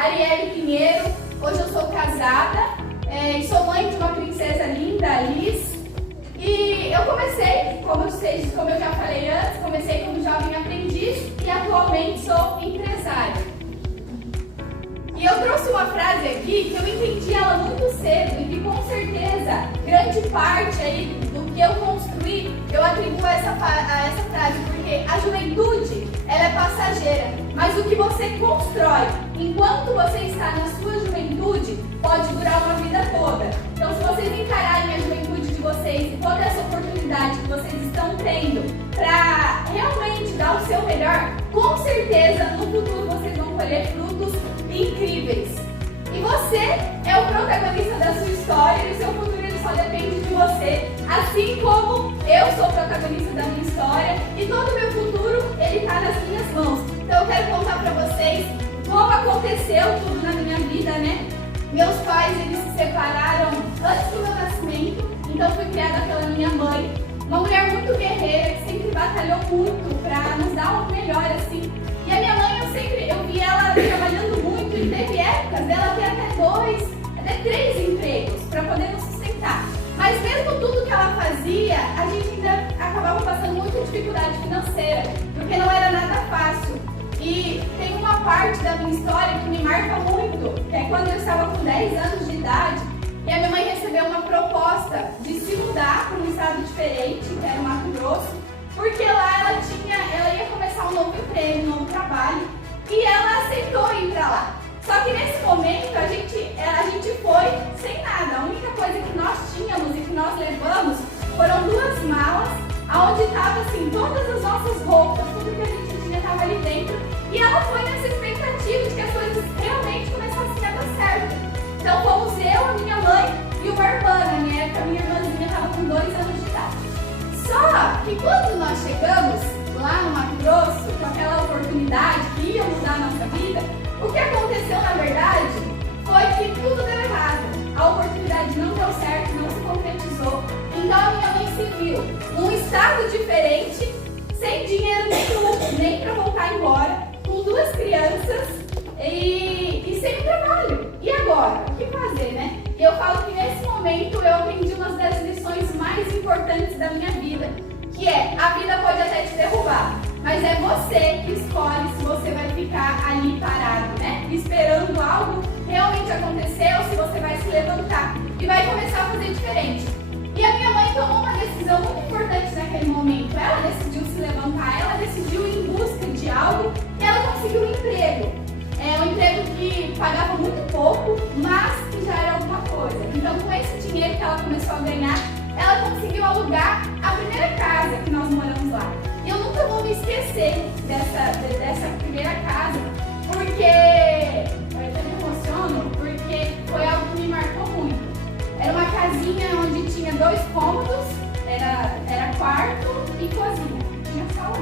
Arielle Pinheiro. Hoje eu sou casada e sou mãe de uma princesa linda, Alice. E eu comecei, como eu já falei antes, comecei como jovem aprendiz e atualmente sou empresária. E eu trouxe uma frase aqui que eu entendi ela muito cedo e que com certeza grande parte aí do que eu construí eu atribuo a essa frase, porque a juventude ela é passageira, mas o que você constrói enquanto você está na sua juventude pode durar uma vida toda. Então, se vocês encararem a juventude de vocês e toda essa oportunidade que vocês estão tendo para realmente dar o seu melhor, com certeza no futuro vocês vão colher frutos incríveis. E você é o protagonista da sua história e o seu futuro ele só depende de você, assim como eu sou o protagonista da minha história e todo o meu futuro ele está nas minhas mãos. Então eu quero contar para vocês como aconteceu tudo na minha vida, né? Meus pais eles se separaram antes do meu nascimento, então fui criada pela minha mãe, uma mulher muito guerreira que sempre batalhou muito para nos dar o melhor assim. E a minha mãe eu vi ela trabalhando muito e teve épocas dela ter até 3 empregos para poder nos sustentar. Mas mesmo tudo que ela fazia, a gente ainda acabava passando muita dificuldade financeira, porque não era nada fácil. E tem uma parte da minha história que me marca muito, que é quando eu estava com 10 anos de idade e a minha mãe recebeu uma proposta de se mudar para um estado diferente, que era o Mato Grosso, porque lá ela ia começar um novo emprego, um novo trabalho, e ela aceitou ir para lá. Só que nesse momento a gente foi sem nada. A única coisa que nós tínhamos e que nós levamos foram 2 malas, onde estavam assim, todas as nossas roupas, tudo que a gente tinha estava ali dentro. E ela foi nessa expectativa de que as coisas realmente começassem a dar certo. Então fomos eu, a minha mãe e uma irmã. Na minha época, a minha irmãzinha estava com 2 anos de idade. Só que quando nós chegamos lá no Mato Grosso, com aquela oportunidade que ia mudar a nossa vida, o que aconteceu na verdade foi que tudo deu errado. A oportunidade não deu certo, não se concretizou. Então a minha mãe se viu num estado diferente, sem dinheiro nem para voltar embora, com 2 crianças e sem trabalho. E agora? O que fazer, né? E eu falo que nesse momento eu aprendi uma das lições mais importantes da minha vida, que é: a vida pode até te derrubar, mas é você que escolhe se você vai ficar ali parado, né? Esperando algo realmente acontecer ou se você vai se levantar e vai começar a fazer diferente. E a minha mãe tomou uma decisão muito importante naquele momento. Ela decidiu se levantar, ela decidiu ir em busca de algo e ela conseguiu um emprego. É um emprego que pagava muito pouco, mas que já era alguma coisa. Então, com esse dinheiro que ela começou a ganhar, ela conseguiu alugar a primeira casa que nós moramos lá. E eu nunca vou me esquecer dessa primeira casa, porque eu até me emociono, porque foi algo que me marcou muito. Era uma casinha onde tinha 2 cômodos, era quarto e cozinha, tinha sala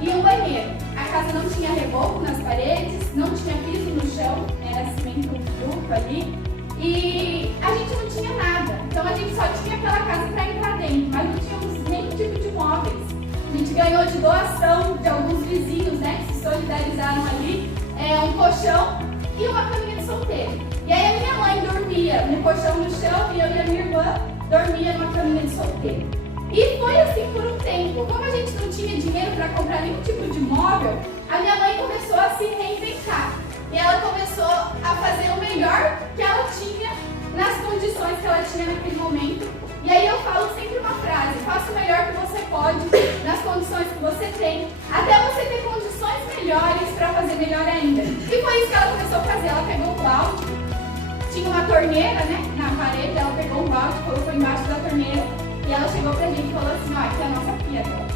e um banheiro. A casa não tinha reboco nas paredes, não tinha piso no chão, era cimento bruto ali. E a gente não tinha nada, então a gente só tinha aquela casa para entrar dentro, mas não tínhamos nenhum tipo de móveis. A gente ganhou de doação de alguns vizinhos, né, que se solidarizaram ali, um colchão e uma caminha de solteiro. E aí a minha mãe dormia no colchão no chão e eu e a minha irmã dormia numa caminha de solteiro. E foi assim por um tempo. Como a gente não tinha dinheiro para comprar nenhum tipo de móvel, a minha mãe começou a se reinventar. E ela começou a fazer o melhor que ela tinha nas condições que ela tinha naquele momento. E aí eu falo sempre uma frase: faça o melhor que você pode nas condições que você tem, até você ter condições melhores para fazer melhor ainda. E foi isso que ela começou a fazer. Ela pegou um balde, tinha uma torneira, né, na parede, ela pegou um balde, colocou embaixo da torneira e ela chegou pra gente e falou assim: ó, aqui é a nossa pia agora.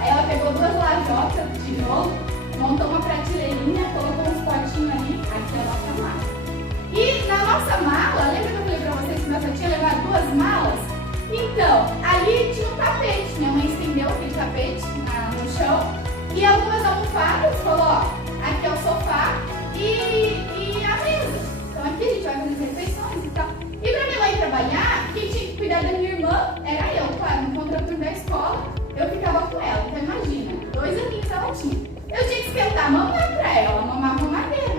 Aí ela pegou 2 lajotas de tijolo, montou uma prateleirinha, colocou uns potinhos ali, aqui é a nossa mala. E na nossa mala, lembra que eu falei pra vocês que nós só tinha levado 2 malas? Então, ali tinha um tapete, minha mãe estendeu aquele tapete no chão e algumas almofadas, falou: ó, aqui é o sofá e a mesa. Então aqui a gente vai fazer as refeições e tal. E pra minha mãe trabalhar, quem tinha que cuidar da minha irmã era eu, claro, no contraturno da escola, eu ficava com ela. Então imagina, 2 aninhos ela tinha. Eu tinha que esquentar a mamãe pra ela, mamar mamadeira.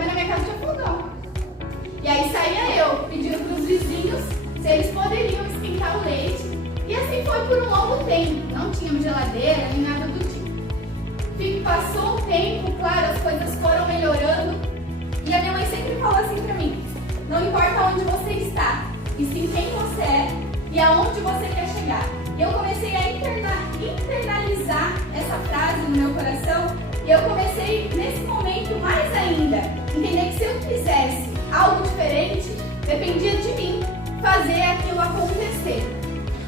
não importa onde você está, e sim quem você é e aonde você quer chegar. E eu comecei a internalizar essa frase no meu coração, e eu comecei nesse momento mais ainda, entender que se eu quisesse algo diferente, dependia de mim fazer aquilo acontecer.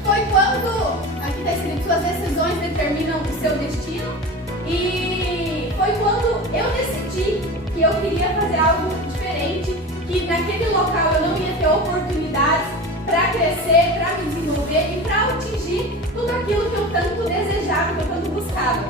Foi quando, aqui está escrito, suas decisões determinam o seu destino, e foi quando eu decidi que eu queria fazer algo diferente, que naquele local eu não ia ter oportunidades para crescer, para me desenvolver e para atingir tudo aquilo que eu tanto desejava, que eu tanto buscava.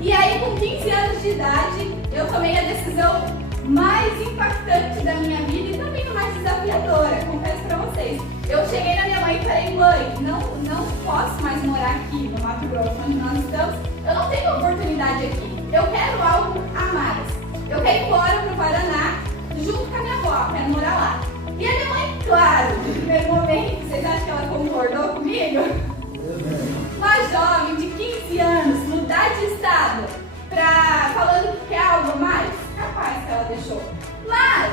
E aí, com 15 anos de idade, eu tomei a decisão mais impactante da minha vida e também a mais desafiadora, confesso para vocês. Eu cheguei na minha mãe e falei: mãe, não posso mais morar aqui no Mato Grosso, onde nós estamos. Eu não tenho oportunidade aqui. Eu quero algo a mais. Eu quero ir embora para o Paraná, junto com a minha avó, quero morar lá. E a minha mãe, claro, no primeiro momento, vocês acham que ela concordou comigo? Uma jovem de 15 anos, mudar de estado, falando que quer algo a mais, capaz que ela deixou. Mas,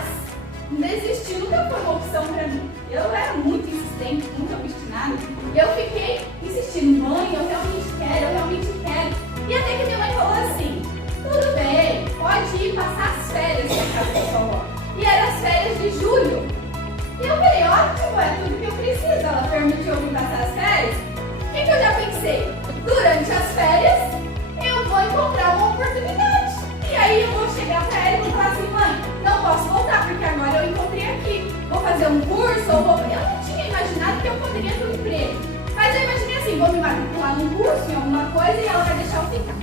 desistir nunca foi uma opção para mim. Eu era muito insistente, muito obstinada, e eu fiquei insistindo: mãe, eu realmente quero. E até que minha mãe falou assim: tudo bem, pode ir passar as férias na casa da sua avó. E eram as férias de julho. E eu falei: ótimo, é tudo que eu preciso. Ela permitiu eu vir passar as férias. O que eu já pensei? Durante as férias, eu vou encontrar uma oportunidade. E aí eu vou chegar pra ela e vou falar assim: mãe, não posso voltar, porque agora eu encontrei aqui. Vou fazer um curso, eu não tinha imaginado que eu poderia ter um emprego. Mas eu imaginei assim: vou me matricular num curso, em alguma coisa, e ela vai deixar eu ficar.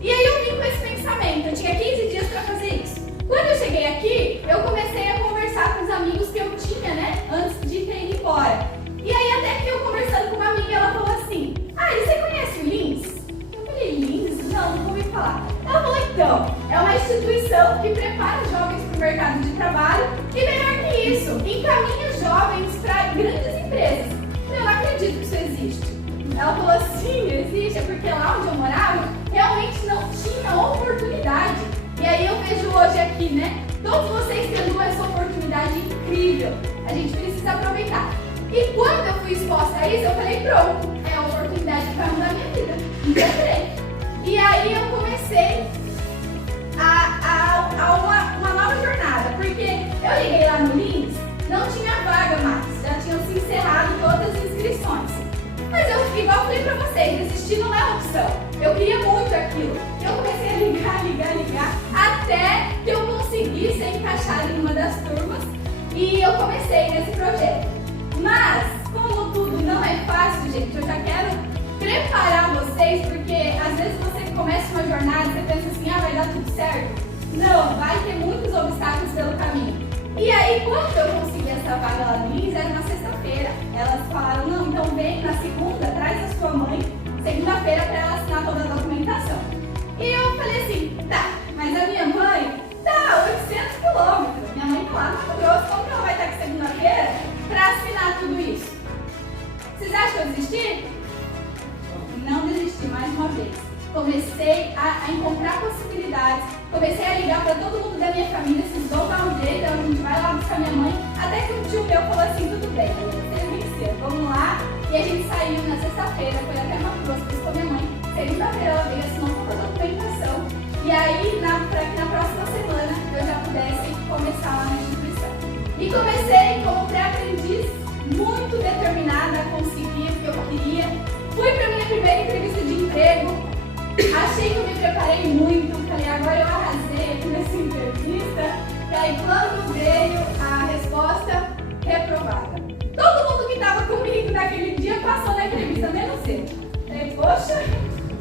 E aí eu vim com esse pensamento. Eu tinha 15 dias pra fazer isso. Quando eu cheguei aqui, eu comecei a conversar com os amigos que eu tinha, né, antes de ter ido embora. E aí até que eu conversando com uma amiga, ela falou assim: ah, e você conhece o Lins? Eu falei: Lins? Não ouvi falar. Ela falou: então, é uma instituição que prepara jovens para o mercado de trabalho e, melhor que isso, encaminha jovens para grandes empresas. Eu não acredito que isso existe. Ela falou: sim, existe, é porque lá onde eu morava realmente não tinha oportunidade. E aí eu vejo hoje aqui, né, todos vocês tendo essa oportunidade incrível. A gente precisa aproveitar. E quando eu fui exposta a isso, eu falei: pronto, é a oportunidade que vai mudar a minha vida. Entrei. E aí eu comecei uma nova jornada, porque eu liguei lá no Lins, não tinha vaga mais, já tinham se encerrado todas as inscrições. Mas eu, igual eu falei pra vocês, desistir não é opção. Eu queria muito aquilo. Eu comecei a ligar, até que eu conseguisse ser encaixada em uma das turmas e eu comecei nesse projeto. Mas, como tudo não é fácil, gente, eu já quero preparar vocês, porque às vezes você começa uma jornada e você pensa assim: ah, vai dar tudo certo. Não, vai ter muitos obstáculos pelo caminho. E aí, quando eu consegui essa vaga lá no Lins, era uma sexta-feira. Elas falaram: não, então vem na segunda, traz a sua mãe, segunda-feira, para ela assinar toda a documentação. E eu falei assim: tá, mas a minha mãe tá 800 quilômetros. Minha mãe tá lá no Mato Grosso, como que ela vai estar aqui segunda-feira para assinar tudo isso? Vocês acham que eu desisti? Não desisti mais uma vez. Comecei a encontrar possibilidades, comecei a ligar para todo mundo da minha família: vocês vão dar um jeito, a gente vai lá buscar minha mãe. Até que um tio meu falou assim: tudo bem, você venceu, vamos lá. E a gente saiu na sexta-feira, foi até Mato Grosso, buscou minha mãe. Segunda-feira ela veio, assinou toda a documentação. E aí, para que na próxima semana eu já pudesse começar lá na instituição. E comecei como pré-aprendiz, muito determinada a conseguir o que eu queria. Fui para minha primeira entrevista de emprego, achei que eu me preparei muito, falei: agora eu arrasei aqui nessa entrevista. E aí, quando veio a resposta: reprovada. Todo mundo que estava comigo naquele dia passou na entrevista, menos eu. Falei: poxa,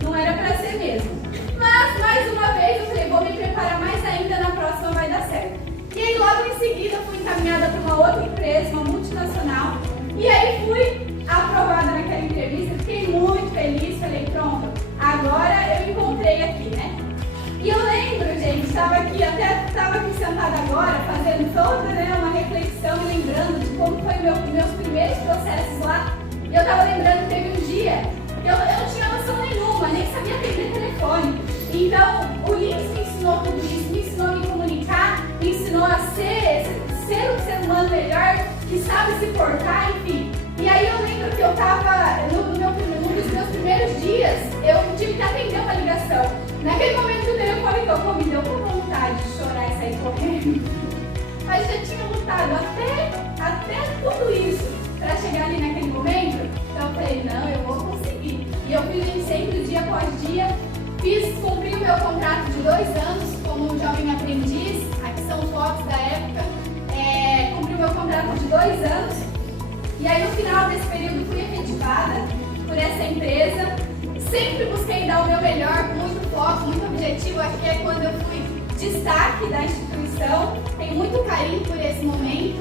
não era para ser mesmo. Mas, mais uma vez, eu falei: vou me preparar mais ainda, na próxima vai dar certo. E aí, logo em seguida, fui encaminhada para uma outra empresa, uma multinacional. E aí, fui aprovada naquela entrevista, fiquei muito feliz, falei: pronto, agora eu encontrei aqui, né? E eu lembro, gente, estava aqui sentada agora, fazendo toda, né, uma reflexão e lembrando de como foi meus primeiros processos lá. E eu estava lembrando que teve um dia que eu não tinha noção nenhuma, nem sabia atender telefone. Então, o Lins me ensinou tudo isso, me ensinou a me comunicar, me ensinou a ser um ser humano melhor, que sabe se portar, enfim. E aí eu lembro que eu estava, num dos meus primeiros dias, eu tive que atender uma ligação. Naquele momento o telefone tocou, me deu com vontade de chorar e sair correndo. Mas já tinha lutado até tudo isso para chegar ali naquele momento. Então eu falei, não, eu vou conseguir. E eu fiz sempre, dia após dia, cumpri o meu contrato de 2 anos como jovem aprendiz. Aqui são os votos da época. Cumpri o meu contrato de 2 anos. E aí no final desse período fui efetivada por essa empresa. Sempre busquei dar o meu melhor, com muito foco, muito objetivo. Acho que é quando eu fui destaque da instituição. Tenho muito carinho por esse momento.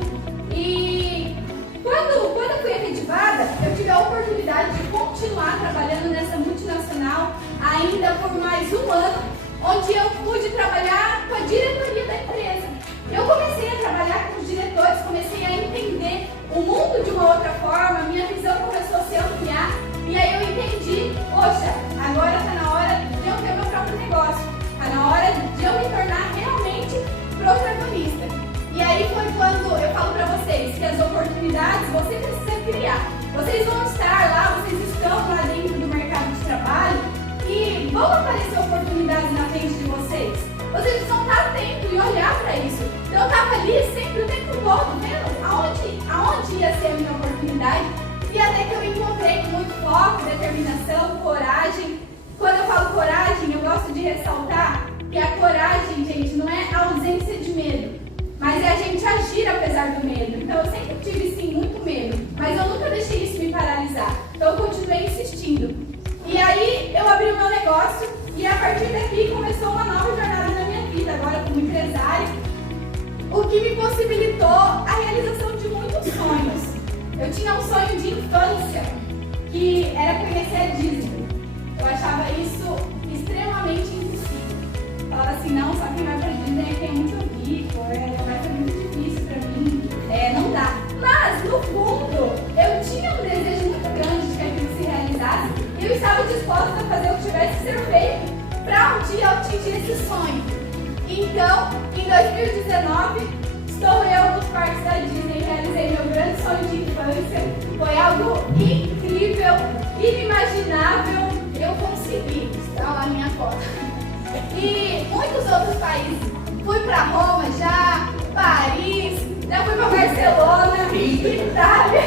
E quando eu fui efetivada, eu tive a oportunidade de continuar trabalhando nessa multinacional ainda por mais 1 ano, onde eu pude trabalhar com a diretoria da empresa. Eu comecei a trabalhar com os diretores, comecei a entender o mundo de uma outra forma, minha visão começou a se ampliar. E aí eu entendi, poxa, agora está na hora de eu ter meu próprio negócio. Está na hora de eu me tornar realmente protagonista. E aí foi quando eu falo para vocês que as oportunidades você precisa criar. Vocês vão estar lá, vocês estão lá dentro do mercado de trabalho e vão aparecer oportunidades na frente de vocês. Vocês precisam estar atentos e olhar para isso. Então eu estava ali sempre o tempo todo vendo aonde ia ser a minha oportunidade. E até que eu encontrei com muito foco, determinação, coragem. Quando eu falo coragem, eu gosto de ressaltar que a coragem, gente, não é a ausência de medo, mas é a gente agir apesar do medo. Então eu sempre tive sim muito medo, mas eu nunca deixei isso me paralisar. Então eu continuei insistindo. E aí eu abri o meu negócio e a partir daqui começou uma nova jornada na minha vida, agora como empresária, o que me possibilitou a realização de muitos sonhos. Eu tinha um sonho de infância, que era conhecer a Disney. Eu achava isso extremamente impossível. Eu falava assim, não, só quem vai pra Disney é quem é muito rico, vai ser muito difícil pra mim, não dá. Mas, no fundo, eu tinha um desejo muito grande de que aquilo se realizasse e eu estava disposta a fazer o que tivesse que ser feito para um dia atingir esse sonho. Então, em 2019, estou eu nos parques da Disney, realizei meu grande sonho de infância. Foi algo incrível, inimaginável, eu consegui. Está lá a minha foto. E muitos outros países. Fui para Roma já, Paris, já fui para Barcelona, Itália.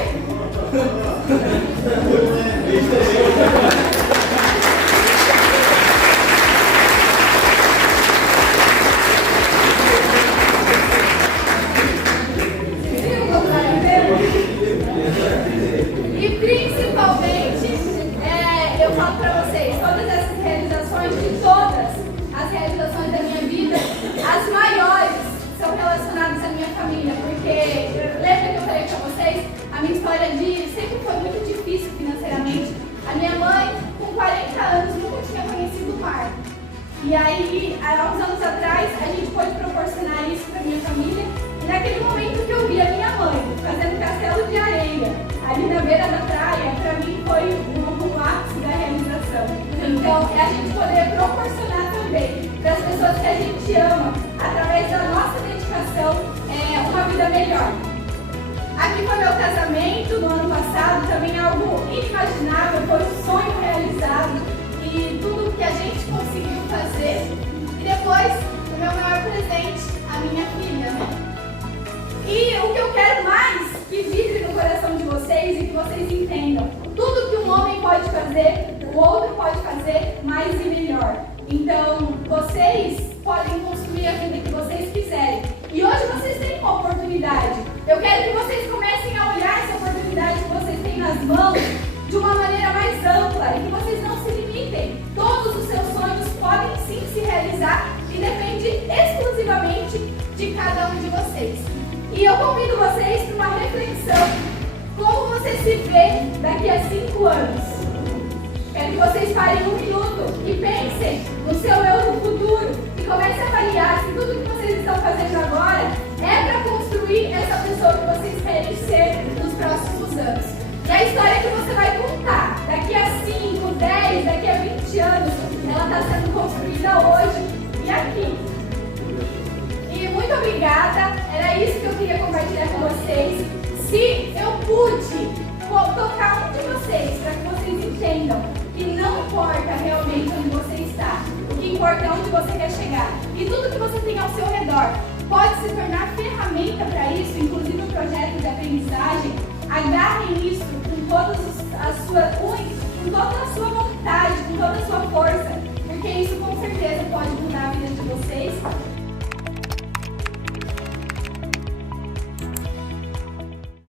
E principalmente, eu falo para vocês, todas essas realizações, de todas as realizações da minha vida, as maiores são relacionadas à minha família, porque lembra que eu falei para vocês, a minha história sempre foi muito difícil financeiramente. A minha mãe, com 40 anos, nunca tinha conhecido o mar. E aí, há uns anos atrás, a gente pôde proporcionar isso para minha família. E naquele momento que eu vi a minha mãe fazendo castelo de areia ali na beira da praia, para mim foi um ápice da realização. Então, é a gente poder proporcionar também para as pessoas que a gente ama, através da nossa dedicação, uma vida melhor. Aqui foi meu casamento no ano passado, também algo inimaginável, foi um sonho realizado e tudo que a gente conseguiu fazer. E depois, o meu maior presente, a minha filha, né? E o que eu quero mais que vibre no coração de vocês e que vocês entendam, tudo que um homem pode fazer, o outro pode fazer mais e melhor. Então, vocês podem construir a vida que vocês quiserem. E hoje vocês têm uma oportunidade. Eu quero que vocês comecem a olhar essa oportunidade que vocês têm nas mãos de uma maneira mais ampla e que vocês não se limitem. Todos os seus sonhos podem sim se realizar e depende exclusivamente de cada um de vocês. E eu convido vocês para uma reflexão. Como você se vê daqui a 5 anos? Quero que vocês parem 1 minuto e pensem no seu eu no futuro e comecem a avaliar se tudo que vocês estão fazendo agora é para construir essa pessoa que vocês querem ser nos próximos anos. E a história que você vai contar daqui a 5, 10, daqui a 20 anos, ela está sendo construída hoje e aqui. E muito obrigada, era isso que eu queria compartilhar com vocês. Se eu pude tocar um de vocês para que vocês entendam que não importa realmente onde você está, o que importa é onde você quer chegar. E tudo que você tem ao seu redor pode se tornar ferramenta para isso, inclusive o projeto de aprendizagem. Agarrem isso com toda a sua vontade, com toda a sua força.